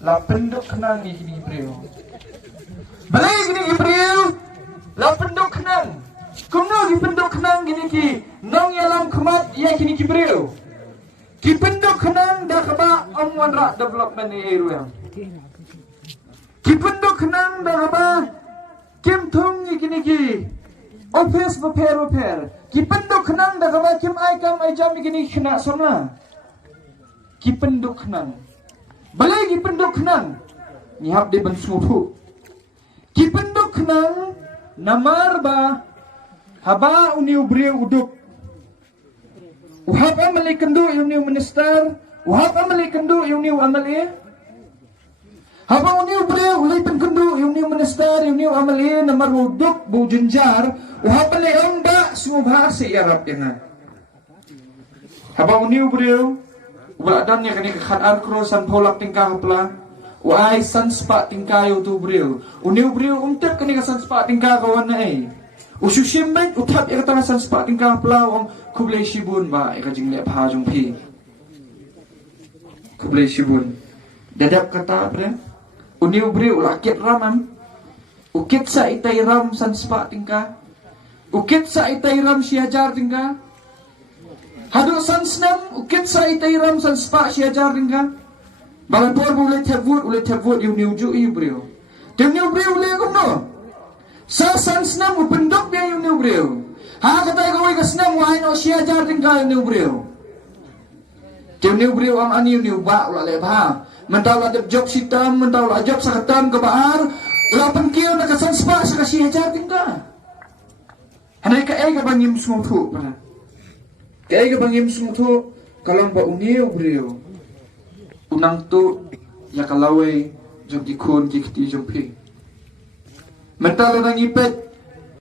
la penduk kenang ni kini Ibril. Balai kini Ibril, la penduk kenang. Kumno ki penduk kenang gini ki, nong yalam kemat ya kini Ibril. Ki penduk kenang dah kaba amwan rak development ni Iruang. Ki penduk kenang dah kaba kim thung ni kini ki. Office repair. Ki penduk kenang dah kaba kim ai kam ai jam ni kini kena somla. Ki penduk kenang. Balai ki penduk kenang. Nyihap dia bensuhu. Ki penduk kenang namar ba haba uniu beriu uduk. Uhab amali kendu uniu minister. Uhab amali kendu uniu amali. Haba uniu beriu ulai penkendu uniu minister uniu amali namar uduk bu jenjar. Uhab amali anda semua bahasa Arab yang. Haba uniu beriu Waladan yang kini kekhanan krosan polak tingkah pula. Wai san spa tingkah yo tu beriu. Uniu beriu untuk kini kesan spa tingkah kawan nai. Ususim baik utap ia kata san spa tingkah pula wong kublai shibun ba ia kajing lep ha jong pi. Kublai shibun. Dadap kata apa? Uniu beriu lakit ramam. Ukit sa itai ram san spa tingkah. Ukit sa itai ram siajar tingkah. Hadu san senam ukit sa itairam san spa siajar ringka. Balapor boleh tervut uniu ju Ibril. Uniu beriu boleh kumno. Sa san senam upendok dia uniu beriu. Ha kata kau ke senam wahai no siajar ringka uniu beriu. Uniu beriu am ani uniu ba ulah le ba. Mentau la job sitam, mentau la job sakatam ke bahar. Ulah pengkil nak san spa sa siajar ringka. Hanai ka ai ka bangim semua tu. Kaya ka bangim semua tu kalau ba uniu beriu. Unang tu ya kalawai jom dikun kiti jom pi. Mental orang ipet